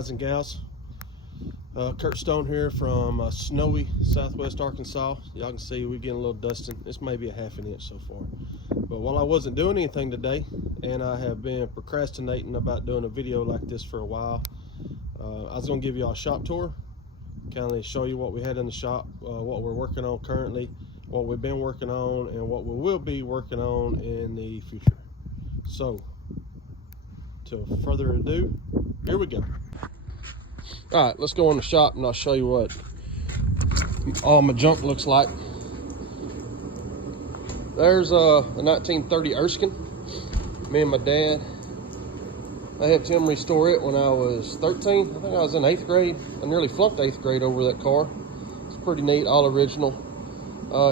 guys and gals. Kurt Stone here from snowy southwest Arkansas. Y'all can see we're getting a little dusting. It's maybe a half an inch so far. But while I wasn't doing anything today, and I have been procrastinating about doing a video like this for a while, I was going to give y'all a shop tour, kind of show you what we had in the shop, what we're working on currently, what we've been working on, and what we will be working on in the future. So, to further ado, here we go. All right, let's go in the shop and I'll show you what all my junk looks like. There's a 1930 Erskine. Me and my dad, I helped him restore it when I was 13. I think I was in 8th grade. I nearly flunked 8th grade over that car. It's pretty neat, all original.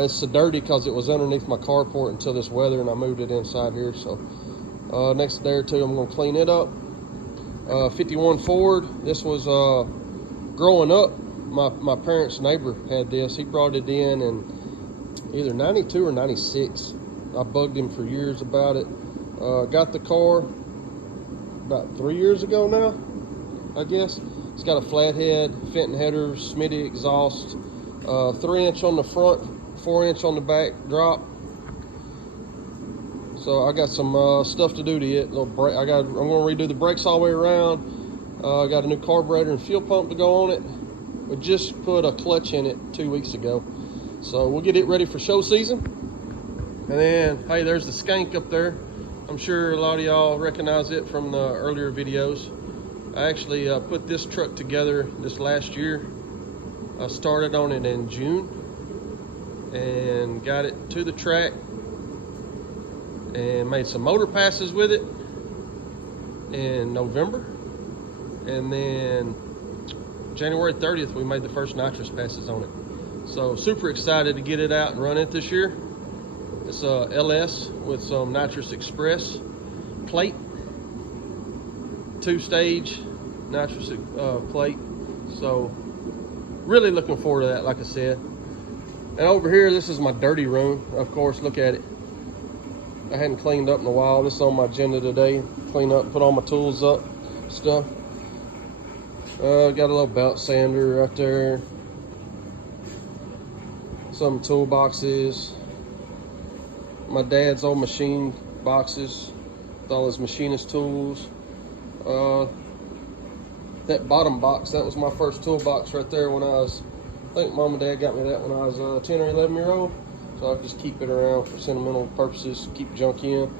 It's so dirty because it was underneath my carport until this weather and I moved it inside here. So next day or two, I'm gonna clean it up. 51 Ford. This was growing up, my parents' neighbor had this. He brought it in either 92 or 96. I bugged him for years about it. Got the car about 3 years ago now, I guess. It's got a flathead, Fenton headers, Smitty exhaust, 3-inch on the front, 4-inch on the back drop. So I got some stuff to do to it. I'm gonna redo the brakes all the way around. I got a new carburetor and fuel pump to go on it. We just put a clutch in it 2 weeks ago. So we'll get it ready for show season. And then, hey, there's the Skank up there. I'm sure a lot of y'all recognize it from the earlier videos. I actually put this truck together this last year. I started on it in June and got it to the track and made some motor passes with it in November. And then January 30th, we made the first nitrous passes on it. So super excited to get it out and run it this year. It's a LS with some Nitrous Express plate, 2-stage nitrous plate. So really looking forward to that, like I said. And over here, this is my dirty room. Of course, look at it. I hadn't cleaned up in a while. This is on my agenda today. Clean up, put all my tools up, stuff. Got a little belt sander right there. Some toolboxes. My dad's old machine boxes with all his machinist tools. That bottom box, that was my first toolbox right there when I think Mom and Dad got me that when I was 10 or 11 year old. So I just keep it around for sentimental purposes, keep junk in.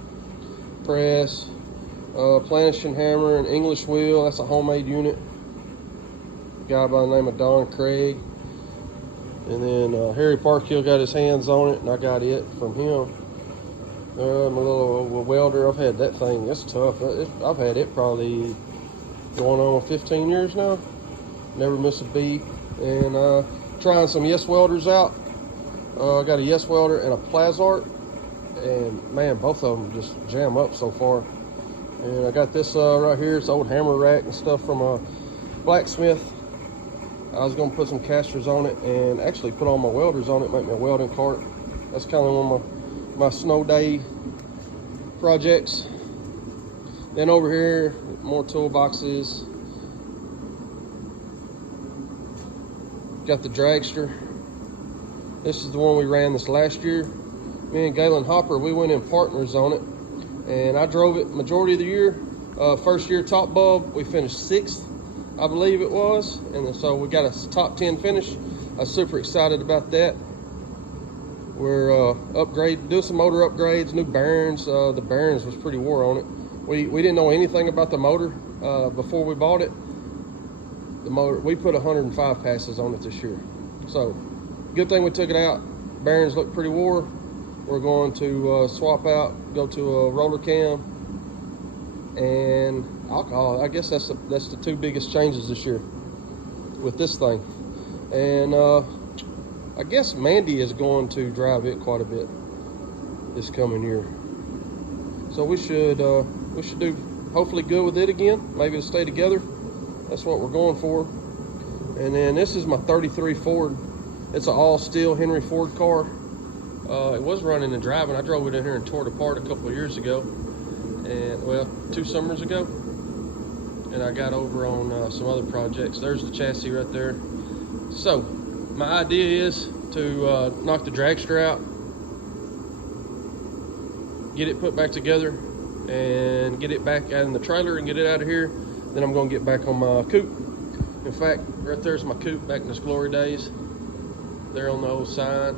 Press, planishing hammer, and English wheel. That's a homemade unit. Guy by the name of Don Craig. And then Harry Parkhill got his hands on it, and I got it from him. My little welder, I've had that thing. It's tough. I've had it probably going on 15 years now. Never miss a beat. And trying some Yes welders out. I got a Yes welder and a Plazart, and man, both of them just jam up so far. And I got this right here. It's old hammer rack and stuff from a blacksmith. I was gonna put some casters on it and actually put all my welders on it, make me a welding cart. That's kind of one of my snow day projects. Then over here, more toolboxes. Got the dragster. This is the one we ran this last year. Me and Galen Hopper, we went in partners on it. And I drove it majority of the year. First year top bulb, we finished 6th, I believe it was. And so we got a top 10 finish. I was super excited about that. We're doing some motor upgrades, new bearings. The bearings was pretty wore on it. We didn't know anything about the motor before we bought it. The motor, we put 105 passes on it this year. So good thing we took it out. Bearings look pretty wore. We're going to swap out, go to a roller cam and alcohol. I guess that's the 2 biggest changes this year with this thing. And I guess Mandy is going to drive it quite a bit this coming year. So we should do hopefully good with it again. Maybe it'll stay together. That's what we're going for. And then this is my 33 Ford. It's an all steel Henry Ford car. It was running and driving. I drove it in here and tore it apart a couple of years ago. And well, 2 summers ago. and I got over on some other projects. There's the chassis right there. So my idea is to knock the dragster out, get it put back together, and get it back out in the trailer and get it out of here. Then I'm gonna get back on my coupe. In fact, right there's my coupe back in its glory days. There on the old sign.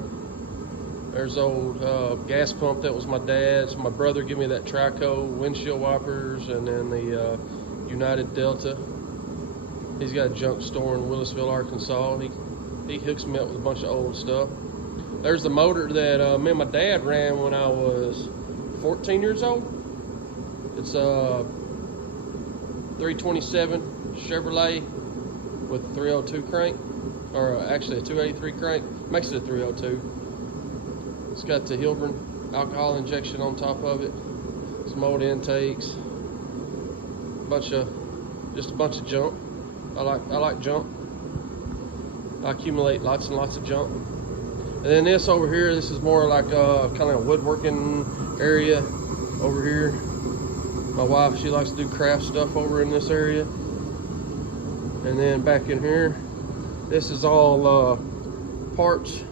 There's the old gas pump that was my dad's. My brother gave me that Trico, windshield wipers, and then the United Delta. He's got a junk store in Willisville, Arkansas. He hooks me up with a bunch of old stuff. There's the motor that me and my dad ran when I was 14 years old. It's a 327 Chevrolet with a 302 crank, or actually a 283 crank. Makes it a 302. It's got the Hilburn alcohol injection on top of it. Some old intakes. Just a bunch of junk. I like junk. I accumulate lots and lots of junk. And then this over here, this is more like kind of a woodworking area over here. My wife, she likes to do craft stuff over in this area. And then back in here, this is all parts.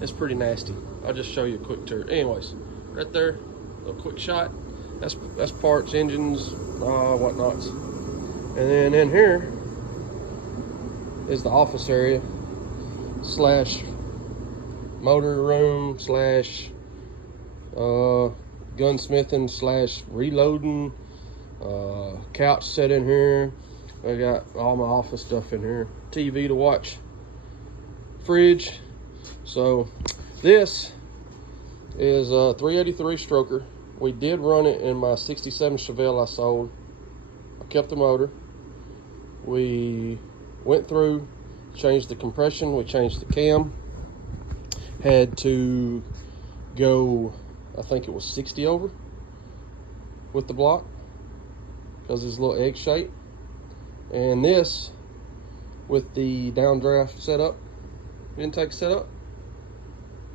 It's pretty nasty. I'll just show you a quick tour. Anyways, right there, a little quick shot. That's parts, engines, whatnots. And then in here is the office area slash motor room slash gunsmithing slash reloading. Couch set in here. I got all my office stuff in here. TV to watch. Fridge. So this is a 383 stroker. We did run it in my 67 Chevelle I sold. I kept the motor. We went through, changed the compression, we changed the cam. Had to go, I think it was 60 over with the block because it's a little egg shape. And this, with the downdraft setup, intake setup,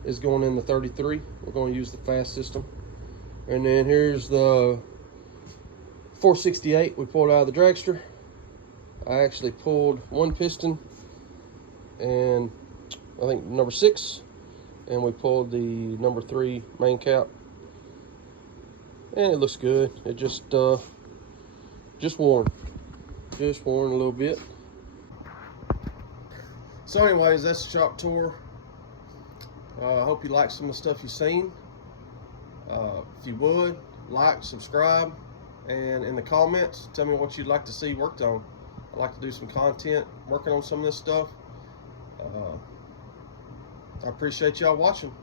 is going in the 33. We're going to use the fast system. And then here's the 468 we pulled out of the dragster. I actually pulled one piston and I think number 6, and we pulled the number 3 main cap, and it looks good. It just worn a little bit. So anyways, that's the shop tour. I hope you like some of the stuff you've seen. If you would, like, subscribe, and in the comments, tell me what you'd like to see worked on. I'd like to do some content working on some of this stuff. I appreciate y'all watching.